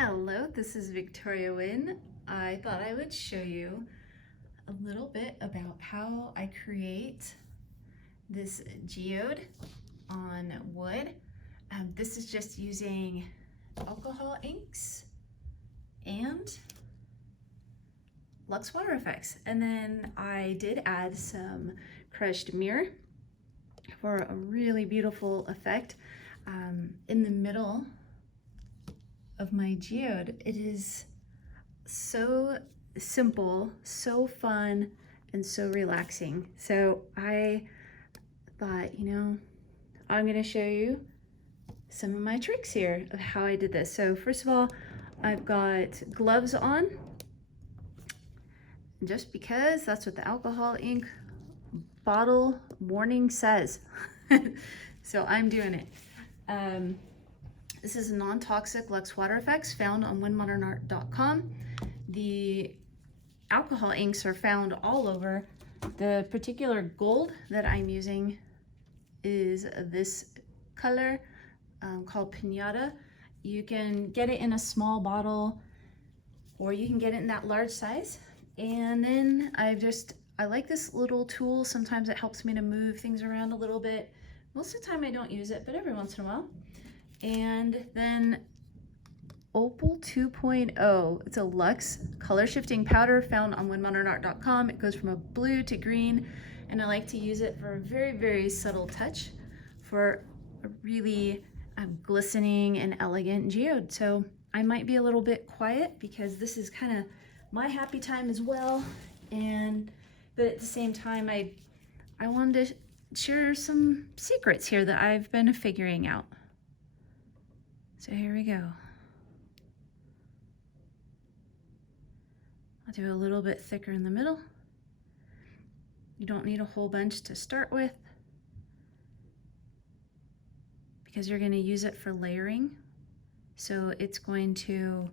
Hello, this is Victoria Wynn. I thought I would show you a little bit about how I create this geode on wood. This is just using alcohol inks and Luxe Water Effects. And then I did add some crushed mirror for a really beautiful effect. In the middle of my geode, it is so simple, so fun, and so relaxing. So I thought, I'm gonna show you some of my tricks here of how I did this. So first of all, I've got gloves on, just because that's what the alcohol ink bottle warning says. So I'm doing it. This is non-toxic Luxe Water Effects found on wynnmodernart.com. The alcohol inks are found all over. The particular gold that I'm using is this color called Pinata. You can get it in a small bottle or you can get it in that large size. And then I like this little tool. Sometimes it helps me to move things around a little bit. Most of the time I don't use it, but every once in a while. And then Opal 2.0. It's a luxe color shifting powder found on wynnmodernart.com. It goes from a blue to green, and I like to use it for a very, very subtle touch for a really glistening and elegant geode. So I might be a little bit quiet because this is kind of my happy time as well. But at the same time, I wanted to share some secrets here that I've been figuring out. So here we go. I'll do a little bit thicker in the middle. You don't need a whole bunch to start with because you're going to use it for layering. So it's going to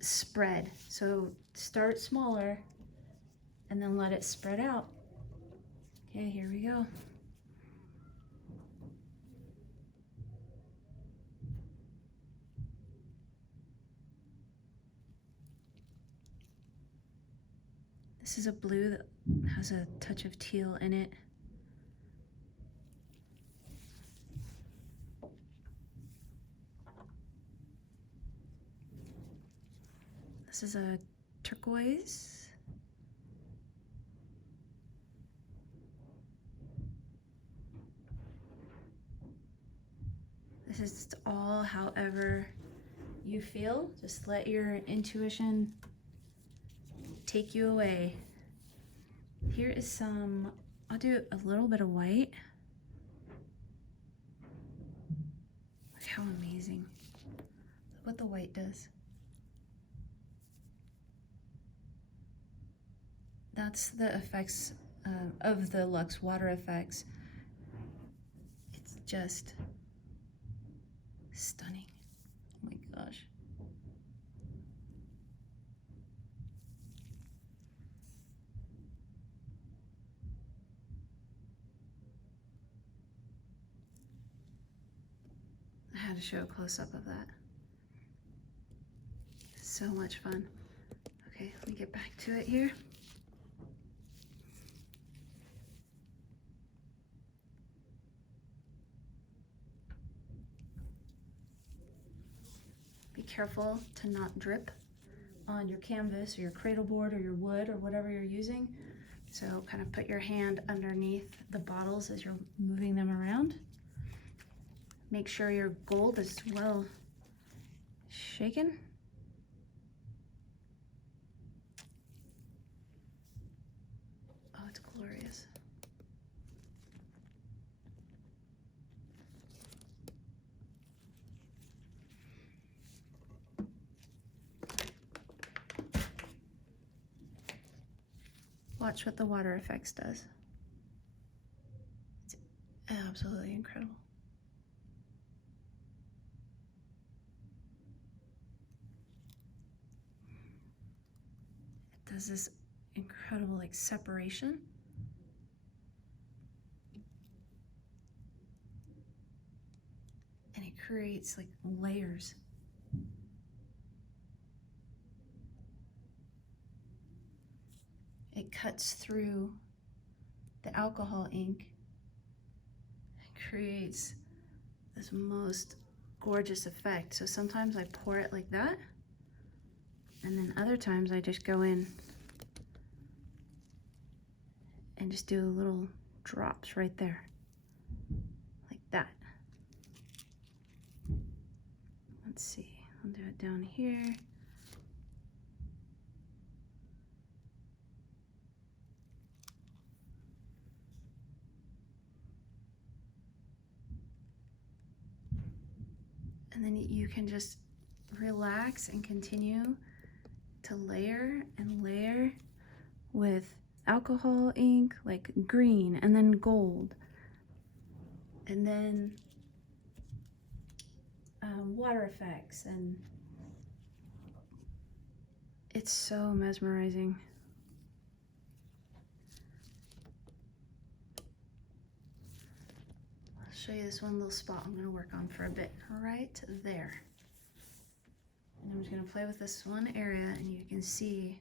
spread. So start smaller and then let it spread out. Okay, here we go. This is a blue that has a touch of teal in it. This is a turquoise. This is all however you feel. Just let your intuition take you away. Here is some, I'll do a little bit of white. Look how amazing. Look what the white does. That's the effects of the Luxe Water Effects. It's just stunning. Oh my gosh. I had to show a close-up of that. So much fun. Okay, let me get back to it here. Be careful to not drip on your canvas or your cradle board or your wood or whatever you're using. So kind of put your hand underneath the bottles as you're moving them around. Make sure your gold is well shaken. Oh, it's glorious. Watch what the water effects does. It's absolutely incredible. It does this incredible like separation. And it creates like layers. it cuts through the alcohol ink and creates this most gorgeous effect. So sometimes I pour it like that, and then other times I just go in and just do little drops right there, like that. Let's see, I'll do it down here. And then you can just relax and continue to layer and layer with alcohol ink, like green, and then gold, and then water effects, and it's so mesmerizing. I'll show you this one little spot I'm going to work on for a bit, right there. And I'm just going to play with this one area, and you can see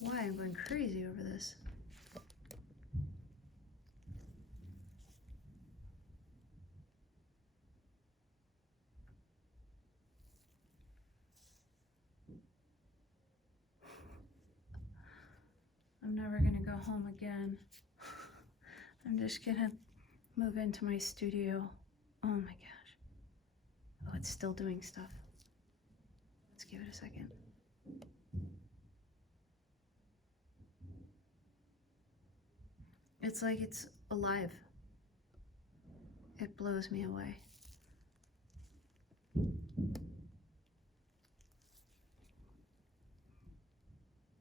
why I'm going crazy over this. I'm never going to go home again. I'm just going to move into my studio. Oh my gosh. Oh, it's still doing stuff. Let's give it a second. It's like it's alive. It blows me away.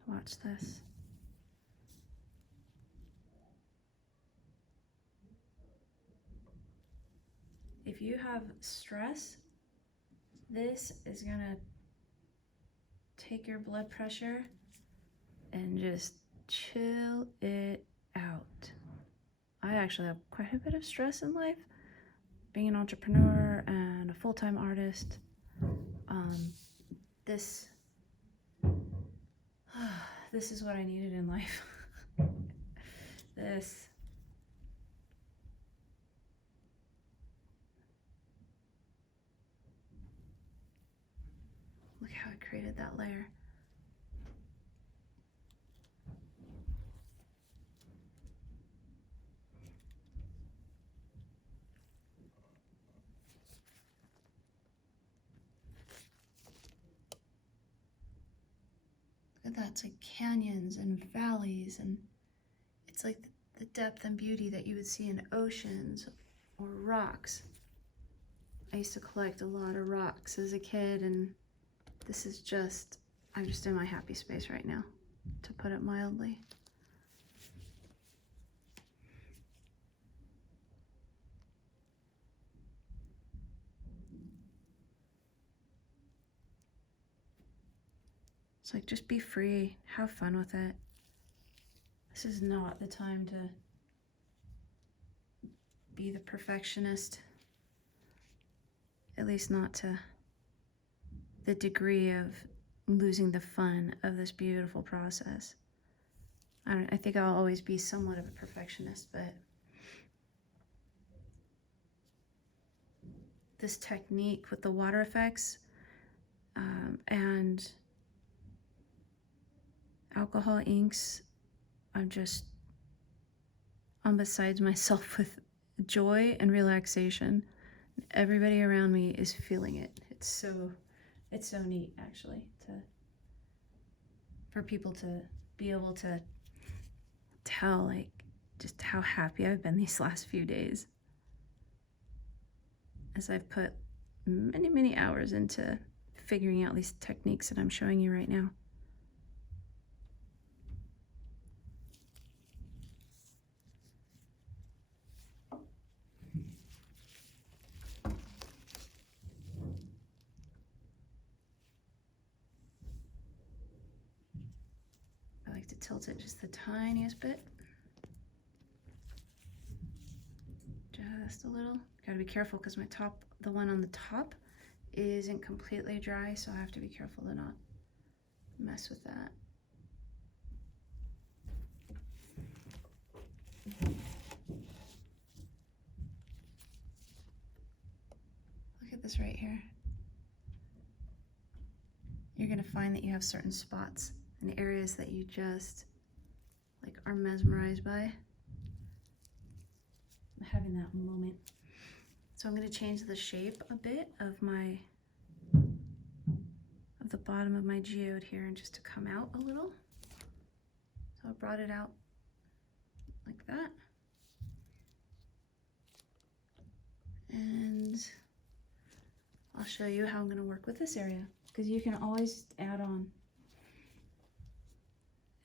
Watch this. If you have stress, this is gonna take your blood pressure and just chill it out. I actually have quite a bit of stress in life, being an entrepreneur and a full-time artist. This is what I needed in life. This. Look how I created that layer. Look at that, it's like canyons and valleys, and it's like the depth and beauty that you would see in oceans or rocks. I used to collect a lot of rocks as a kid, and this is just, I'm just in my happy space right now, to put it mildly. It's like, just be free, have fun with it. This is not the time to be the perfectionist, at least not to the degree of losing the fun of this beautiful process. I think I'll always be somewhat of a perfectionist, but this technique with the water effects and alcohol inks, I'm besides myself with joy and relaxation. Everybody around me is feeling it. It's so neat, actually, for people to be able to tell, like, just how happy I've been these last few days, as I've put many, many hours into figuring out these techniques that I'm showing you right now. I like to tilt it just the tiniest bit. Just a little. Gotta be careful because the one on the top isn't completely dry, so I have to be careful to not mess with that. Look at this right here. You're gonna find that you have certain spots and areas that you just like are mesmerized by. I'm having that moment. So I'm gonna change the shape a bit of the bottom of my geode here, and just to come out a little. So I brought it out like that. And I'll show you how I'm gonna work with this area, because you can always add on.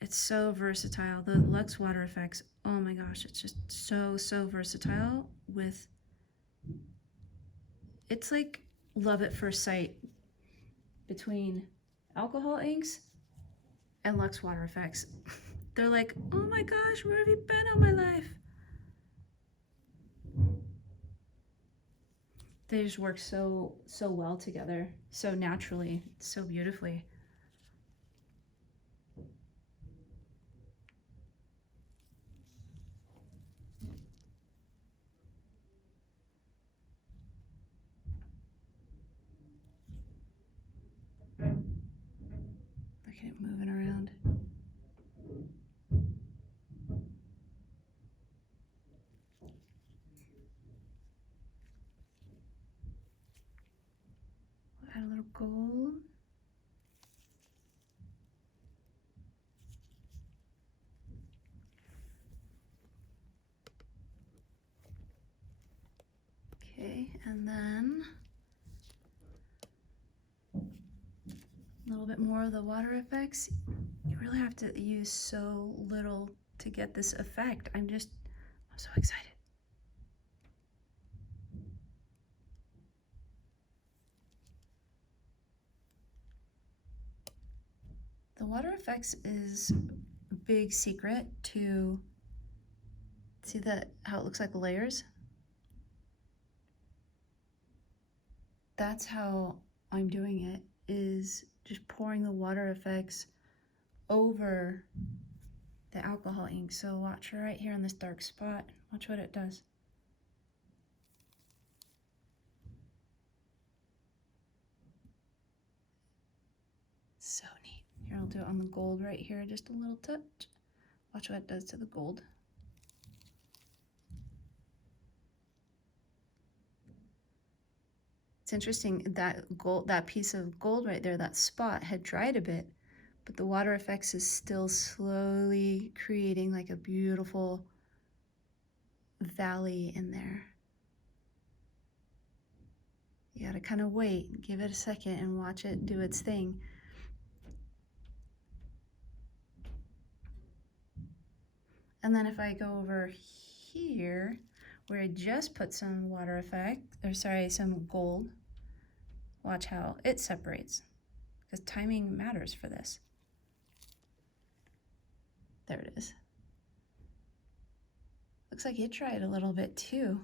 It's so versatile. The Lux Water Effects, oh my gosh, it's just so versatile with, it's like love at first sight between alcohol inks and Lux Water Effects. They're like, oh my gosh, where have you been all my life? They just work so well together, so naturally, so beautifully. Look at it moving around. We'll add a little gold. Okay, and then a little bit more of the water effects. You really have to use so little to get this effect. I'm so excited. The water effects is a big secret to see how it looks like layers. That's how I'm doing it, is just pouring the water effects over the alcohol ink. So watch her right here on this dark spot. Watch what it does. So neat. Here, I'll do it on the gold right here, just a little touch. Watch what it does to the gold. It's interesting that piece of gold right there, that spot had dried a bit, but the water effects is still slowly creating like a beautiful valley in there. You gotta kind of wait, give it a second and watch it do its thing. And then if I go over here, where I just put some water effect, or sorry, some gold, watch how it separates, because timing matters for this. There it is. Looks like it dried a little bit too.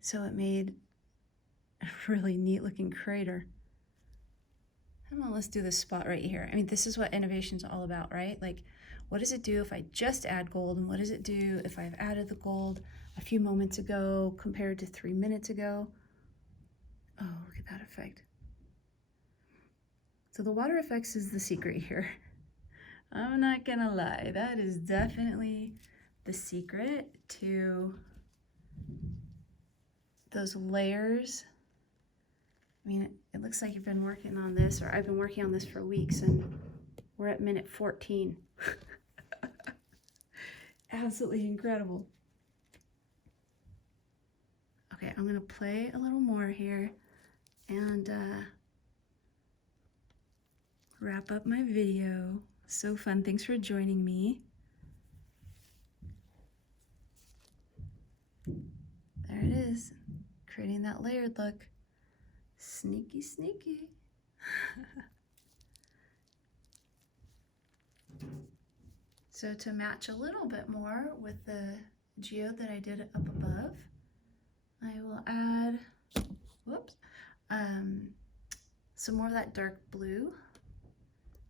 So it made a really neat looking crater. Come on, let's do this spot right here. I mean, this is what innovation's all about, right? Like, what does it do if I just add gold? And what does it do if I've added the gold a few moments ago compared to 3 minutes ago? Oh, look at that effect. So the water effects is the secret here. I'm not gonna lie, that is definitely the secret to those layers. I mean, it looks like you've been working on this, or I've been working on this for weeks, and we're at minute 14. Absolutely incredible. Okay, I'm gonna play a little more here and wrap up my video. So fun. Thanks for joining me. There it is, creating that layered look. Sneaky, sneaky. So to match a little bit more with the geode that I did up above, I will add, whoops, some more of that dark blue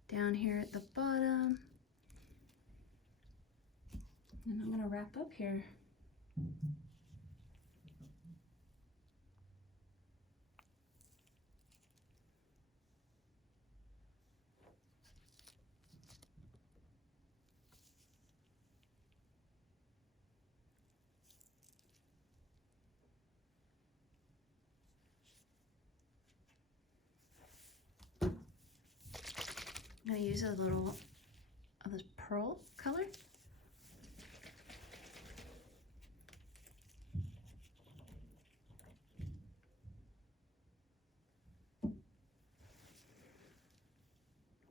down here at the bottom. And I'm gonna wrap up here. I'm gonna use a little of this pearl color.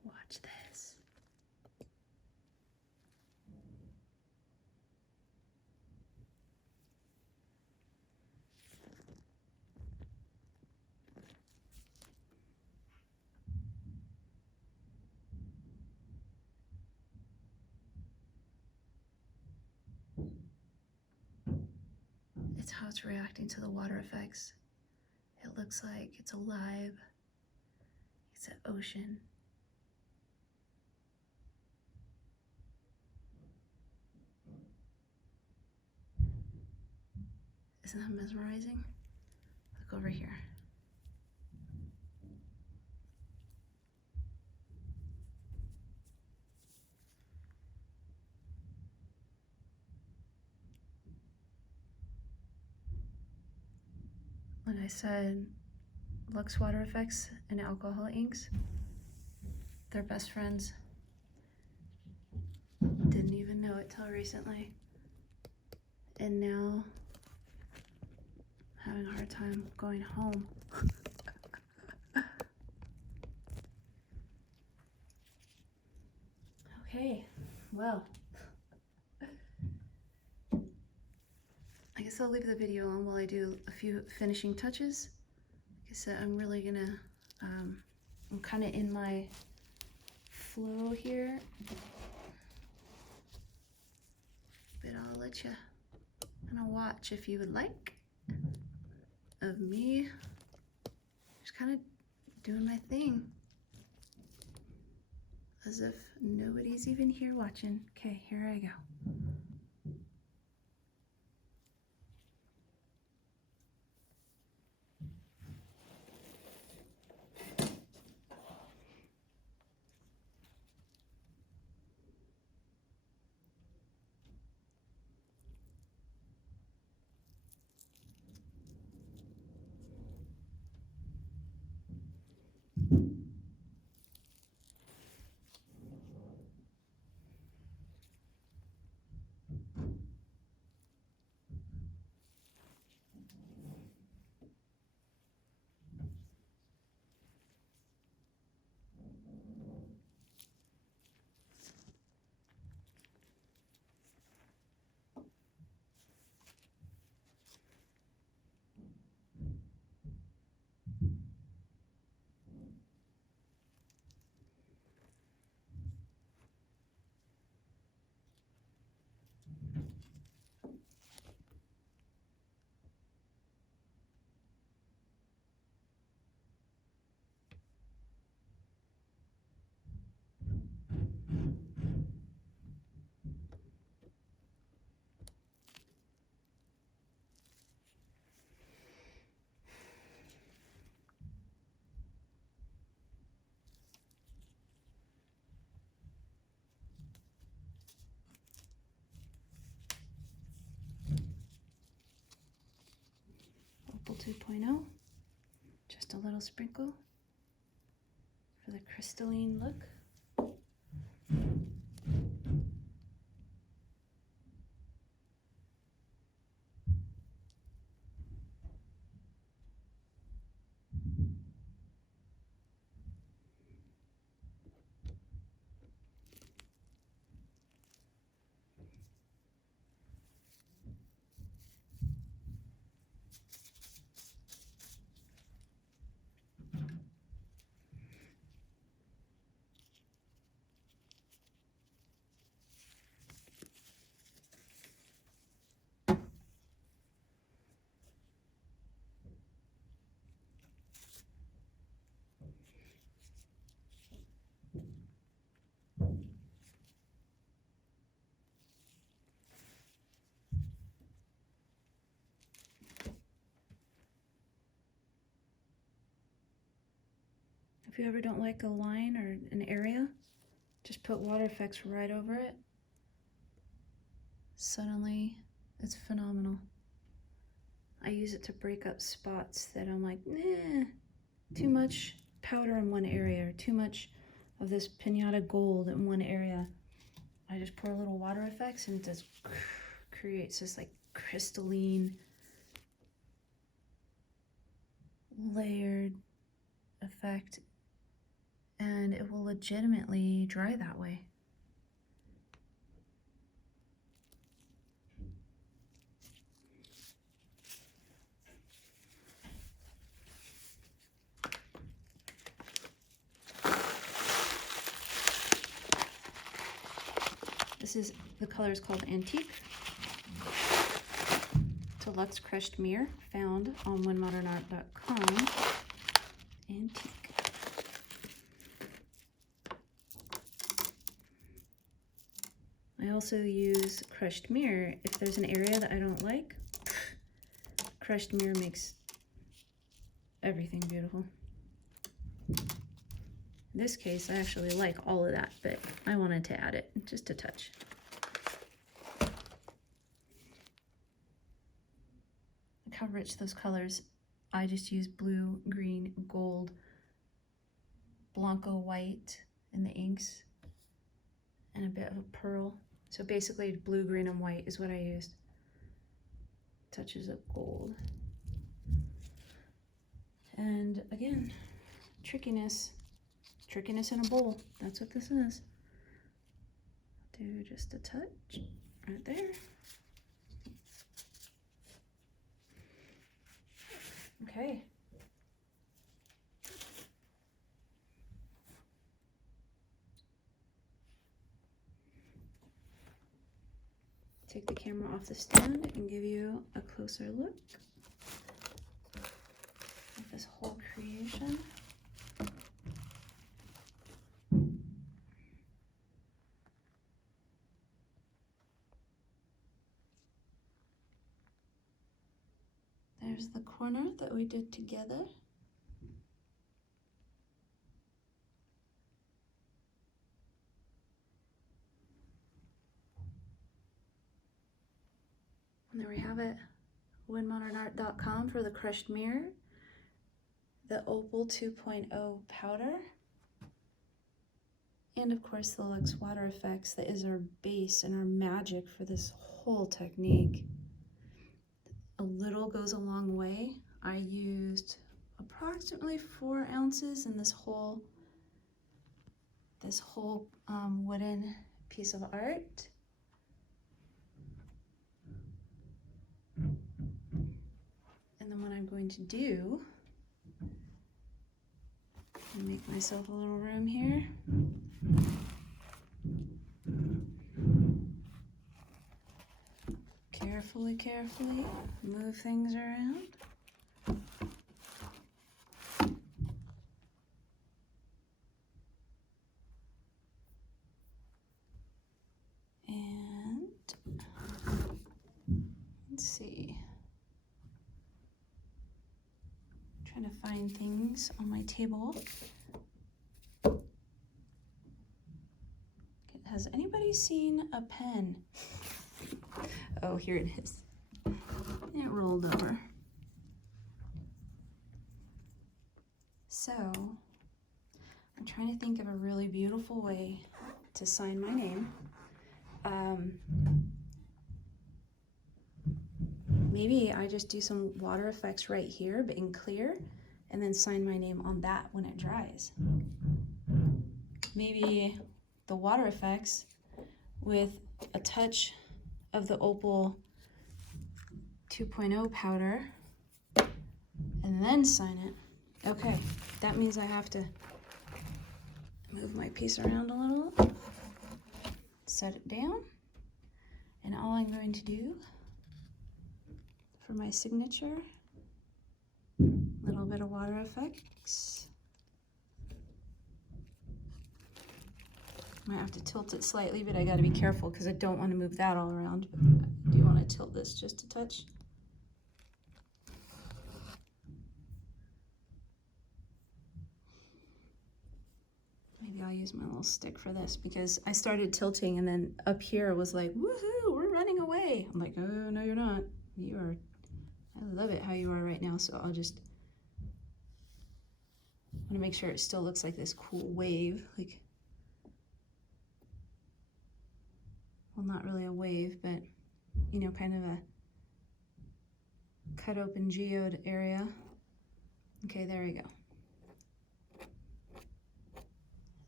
Watch this. It's how it's reacting to the water effects. It looks like it's alive. It's an ocean. Isn't that mesmerizing? Look over here. Like I said, Lux Water Effects and alcohol inks, they're best friends. Didn't even know it till recently. And now, I'm having a hard time going home. Okay, well, I guess I'll leave the video on while I do a few finishing touches. Like I said, I'm really gonna, I'm kind of in my flow here, but I'll let you kind of watch if you would like of me just kind of doing my thing as if nobody's even here watching. Okay, here I go. Opal 2.0, just a little sprinkle for the crystalline look. If you ever don't like a line or an area, just put water effects right over it. Suddenly, it's phenomenal. I use it to break up spots that I'm like, nah, too much powder in one area or too much of this pinata gold in one area. I just pour a little water effects and it just creates this like crystalline, layered effect, and it will legitimately dry that way. The color is called Antique. Deluxe Crushed Mirror, found on wynnmodernart.com. Antique. I also use crushed mirror if there's an area that I don't like. Crushed mirror makes everything beautiful. In this case, I actually like all of that, but I wanted to add it just a touch. Look how rich those colors. I just use blue, green, gold, Blanco white in the inks, and a bit of a pearl. So basically blue, green, and white is what I used. Touches of gold. And again, trickiness. Trickiness in a bowl. That's what this is. Do just a touch right there. Okay. Take the camera off the stand and give you a closer look at this whole creation. There's the corner that we did together. And there we have it. wynnmodernart.com for the crushed mirror. The Opal 2.0 powder. And of course the Luxe Water Effects that is our base and our magic for this whole technique. A little goes a long way. I used approximately 4 ounces in this whole wooden piece of art. And then what I'm going to do, make myself a little room here. Carefully move things around. And let's see. I'm trying to find things on my table. Has anybody seen a pen? Oh, here it is. It rolled over. So, I'm trying to think of a really beautiful way to sign my name. Maybe I just do some water effects right here, but in clear, and then sign my name on that when it dries. Maybe the water effects with a touch of the Opal 2.0 powder and then sign it. Okay, that means I have to move my piece around a little, set it down, and all I'm going to do for my signature, a little bit of water effects. Might have to tilt it slightly, but I gotta be careful because I don't want to move that all around. But I do want to tilt this just a touch. use my little stick for this because I started tilting and then up here was like, woohoo, we're running away. I'm like, oh, no, you're not. You are, I love it how you are right now. So I'll just, want to make sure it still looks like this cool wave. Like, well, not really a wave, but, you know, kind of a cut open geode area. Okay, there we go.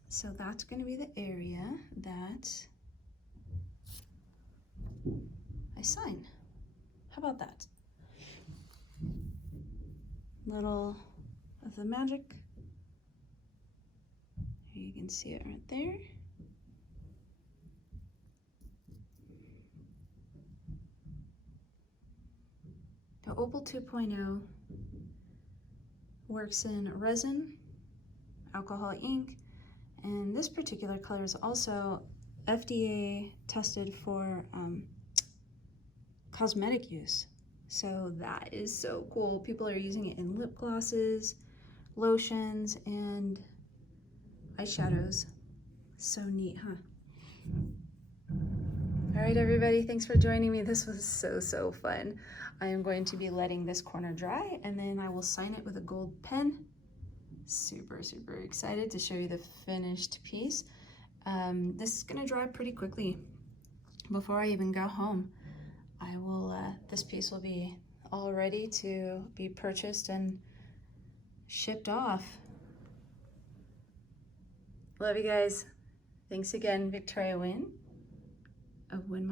So that's going to be the area that I sign. How about that? Little of the magic. You can see it right there. The Opal 2.0 works in resin, alcohol ink, and this particular color is also FDA tested for cosmetic use. So that is so cool. People are using it in lip glosses, lotions, and eyeshadows. So neat, huh? All right, everybody, thanks for joining me. This was so fun. I am going to be letting this corner dry, and then I will sign it with a gold pen. Super excited to show you the finished piece. This is gonna dry pretty quickly. Before I even go home, I will, this piece will be all ready to be purchased and shipped off. Love you guys. Thanks again, Victoria Wynn of Wynn.